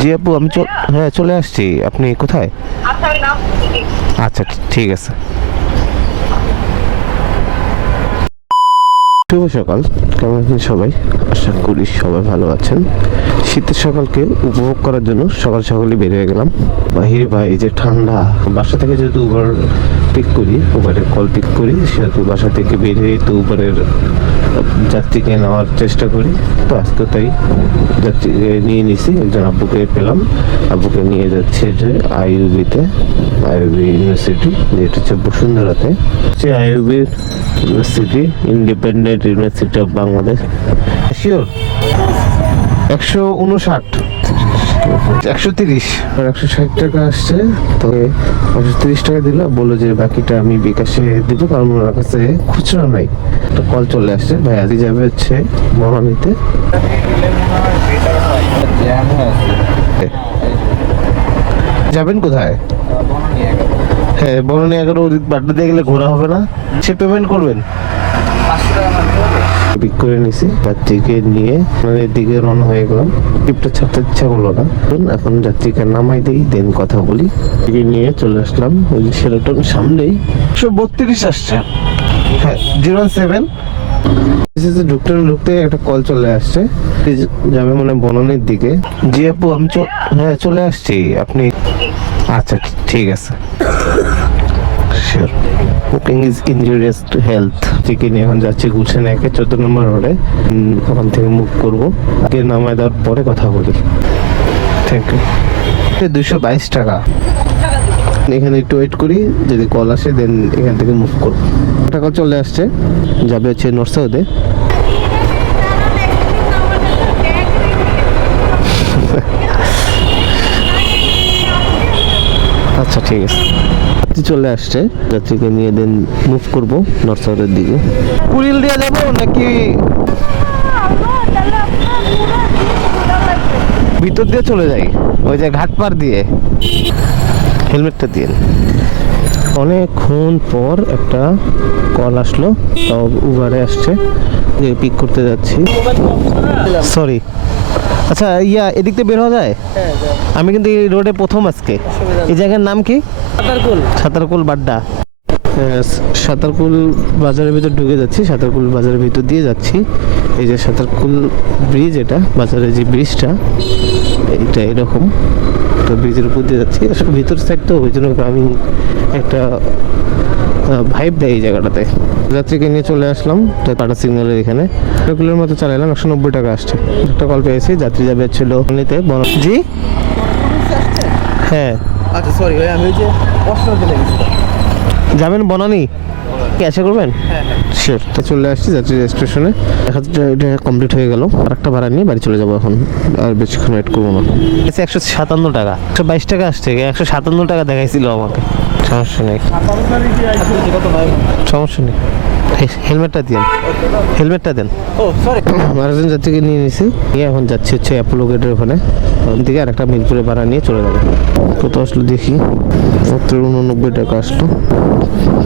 জি আপু, আমি হ্যাঁ চলে আসছি। আপনি কোথায়? আচ্ছা, ঠিক আছে। শুভ সকাল, কেমন আছেন সবাই? আশা করি সবাই ভালো আছেন। শীতের সকালকে উপভোগ করার জন্য সকাল সকালে বের হয়ে গেলাম। বাহিরে ভাই যে ঠান্ডা, বাসা থেকে যেহেতু উবার পিক করি, উবারের কল পিক করি, সেহেতু বাসা থেকে বের হয়ে তো উবারের যাত্রীকে নেওয়ার চেষ্টা করি। তো আজকে তাই যাত্রীকে নিয়ে নিছি। একজন আব্বুকে পেলাম, আব্বুকে নিয়ে যাচ্ছে যে আইইউবিতে, আইইউবি ইউনিভার্সিটি, যেটা হচ্ছে বসুন্ধরাতে। সে IUB university, independent university of Bangladesh. Sure 159, 130 আর 160 টাকা আসছে। তবে 130 টাকা দিল, বললো যে বাকিটা আমি বিকাশে দিব, কারণ ওনার কাছে খুচরা নাই। একটা কল চলে আসছে, ভাই আজই যাবে হচ্ছে বনানীতে। যাবেন কোথায়? হ্যাঁ, বনানী 11 বাড্ডা দিয়ে গেলে ঘোরা হবে না। সে পেমেন্ট করবেন, পিক করে নিছি। যাত্রীকে নিয়ে দিকে রওনা হয়ে গেলাম। টিপটা ছাড়তে ইচ্ছা করলো না, এখন যাত্রীকে নামাই দেই, দেন কথা বলি। নিয়ে চলে আসলাম ওই যে শেরাটন সামনেই। 132 আসছে, হ্যাঁ 07। ঢুকতে একটা কল চলে আসছে, যাবে মানে বনানীর দিকে। জি আপু, আমি হ্যাঁ চলে আসছি। আপনি আচ্ছা, ঠিক আছে। Sure. Cooking is injurious to health. Chicken এখন যাচ্ছে গুলশান 1 14 নম্বর রোডে। ওখান থেকে মুভ করবো, আগে নামায় দেওয়ার পরে কথা বলি। Thank you. 222 টাকা। এখানে একটু ওয়েট করি, যদি কল আসে দেন এখান থেকে মুভ করবো। একটা কল চলে আসছে, যাবে হচ্ছে নর্থ সাউথে। আচ্ছা, ঠিক আছে। চলে আসছে, যাত্রীকে নিয়ে দেন মুভ করবো নর্থ সাউথের দিকে। কুড়িল দিয়ে যাবো নাকি ভিতর দিয়ে চলে যাই, ওই যে ঘাট পার দিয়ে? হেলমেটটা দিয়ে। অনেকক্ষণ পর একটা কল আসলো, তাও উবারে আসছে, পিক করতে যাচ্ছি। সরি, আচ্ছা এদিক থেকে বের হওয়া যায়? আমি কিন্তু এই রোডে প্রথম আজকে। এই জায়গার নাম কি? সাতারকুল বাড্ডা। সাতারকুল বাজারের ভিতর ঢুকে যাচ্ছি, সাতারকুল বাজারের ভিতর দিয়ে যাচ্ছি। এই যে সাতারকুল ব্রিজ, এটা বাজারের যে ব্রিজটা, এইটা এরকম। তো ব্রিজের উপর দিয়ে যাচ্ছি, আসলে ভিতর সাইড তো, ওই জন্য গ্রামীণ একটা ভাইব দেয় এই জায়গাটাতে। যাত্রীকে নিয়ে চলে আসলাম টাটা সিগন্যালের এখানে। কিলোর মতো চালাইলাম, 190 টাকা আসছে। একটা কল পেয়েছি, যাত্রী যাবে ছিল নিতে। জি হ্যাঁ, আচ্ছা সরি ভাই, আমি ওই যে প্রশ্ন জেনে গেছিলাম। যাবেন বনানী? ক্যাশে করবেন? শিওর। তো চলে আসছি যাত্রী রেজিস্ট্রেশনে। এটা কমপ্লিট হয়ে গেল। আর একটা ভাড়া নিয়ে বাড়ি চলে যাবো এখন, আর বেশিক্ষণ ওয়েট করবো না। 157 টাকা, 122 টাকা আসছে, 157 টাকা দেখাইছিল আমাকে। সমস্যা নেই, সমস্যা নেই। হেলমেটটা দেন, হেলমেটটা দেন। ও সরি, আরেকজন যাত্রীকে নিয়ে নিয়েছি, নিয়ে এখন যাচ্ছি হচ্ছে অ্যাপোলো গেটের ওখানে। ওখান থেকে আর একটা মিরপুরে ভাড়া নিয়ে চলে যাবে। কত আসলো দেখি, মাত্র 89 টাকা আসলো।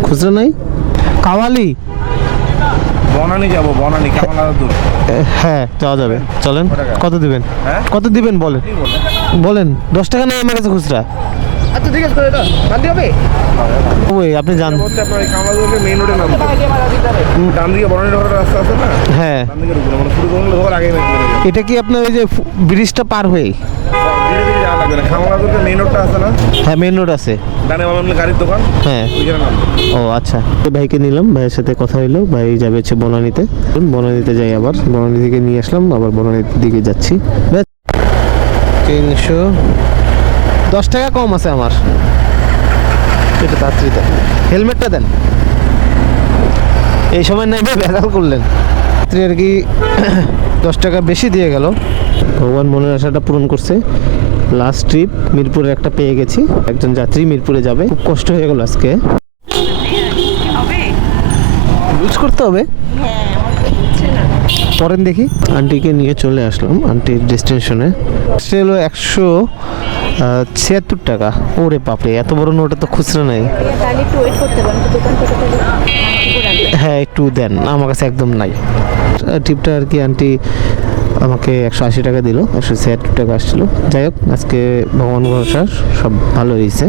খুচরা নাই? কাওয়ালি বনানী যাবো, বনানী কেমন দূর? হ্যাঁ যাওয়া যাবে, চলেন। কত দিবেন? কত দিবেন বলেন, বলেন। 10 টাকা নেই আমার কাছে খুচরা। আচ্ছা ঠিক আছে, এটা গান্ধী হবে। ওই আপনি জান, আপনার এই কামালগঞ্জের মেইন রোডে নাম ডান দিকে বনানী ঢোকার রাস্তা আছে না? হ্যাঁ। ডান দিকে ঢুকলে মানে শুরু করলে ঢোকার আগেই মেইন রোড। এটা কি আপনার ওই যে ব্রিজটা পার হয়ে? ধীরে ধীরে যাওয়া লাগবে না, খামালগঞ্জের মেইন রোডটা আছে না? হ্যাঁ মেন রোড আছে, ডানে বামে গাড়ির দোকান, হ্যাঁ ওইখানে নাম। ও আচ্ছা। ভাইকে নিলাম, ভাইয়ের সাথে কথা হইলো, ভাই যাবে হচ্ছে বনানীতে। বনানীতে যাই, আবার বনানী থেকে নিয়ে আসলাম, আবার বনানীর দিকে যাচ্ছি। 310 টাকা কম আছে আমার। এটা তাড়াতাড়ি দেন, হেলমেটটা দেন। এই সময় নেবে ভেজাল করলেন আর কি। 10 টাকা বেশি দিয়ে গেল। ভগবান মনের আশাটা পূরণ করছে। লাস্ট ট্রিপ মিরপুরে একটা পেয়ে গেছি, একজন যাত্রী মিরপুরে যাবে। খুব কষ্ট হয়ে গেল আজকে, ইউজ করতে হবে। পরেন দেখি। আন্টিকে নিয়ে চলে আসলাম আন্টির ডেস্টিনেশনে। সে হলো 176 টাকা। ওরে বাপরে, এত বড় নোট তো খুচরা নাই। হ্যাঁ একটু দেন, আমার কাছে একদম নাই। টিপটা আর কি আন্টি আমাকে 180 টাকা দিল, 176 টাকা আসছিল। যাই হোক, আজকে ভগবান ভরসা সব ভালো হয়েছে।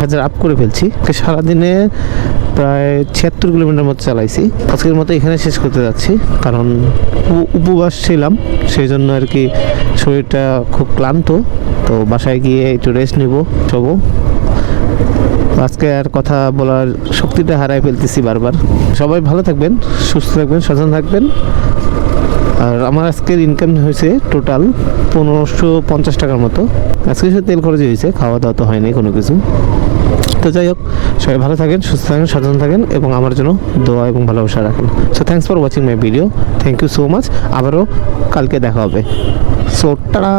হাজার আপ করে ফেলছি। সারাদিনে প্রায় 76 কিলোমিটার মতো চালাইছি। আজকের মতো এখানে শেষ করতে যাচ্ছি, কারণ উপবাস ছিলাম, সেই জন্য আর কি শরীরটা খুব ক্লান্ত। তো বাসায় গিয়ে একটু রেস্ট নিব, শোবো। আজকে আর কথা বলার শক্তিটা হারাই ফেলতেছি বারবার। সবাই ভালো থাকবেন, সুস্থ থাকবেন, সচেতন থাকবেন। আর আমার আজকের ইনকাম হয়েছে টোটাল 1550 টাকার মতো। আজকে শুধু তেল খরচ হয়েছে, খাওয়া দাওয়া তো হয়নি কোনো কিছু। তো যাই হোক, সবাই ভালো থাকেন, সুস্থ থাকেন, সচেতন থাকেন এবং আমার জন্য দোয়া এবং ভালোবাসা রাখেন। So thanks for watching my video. Thank you so much. আবারও কালকে দেখা হবে। So tata.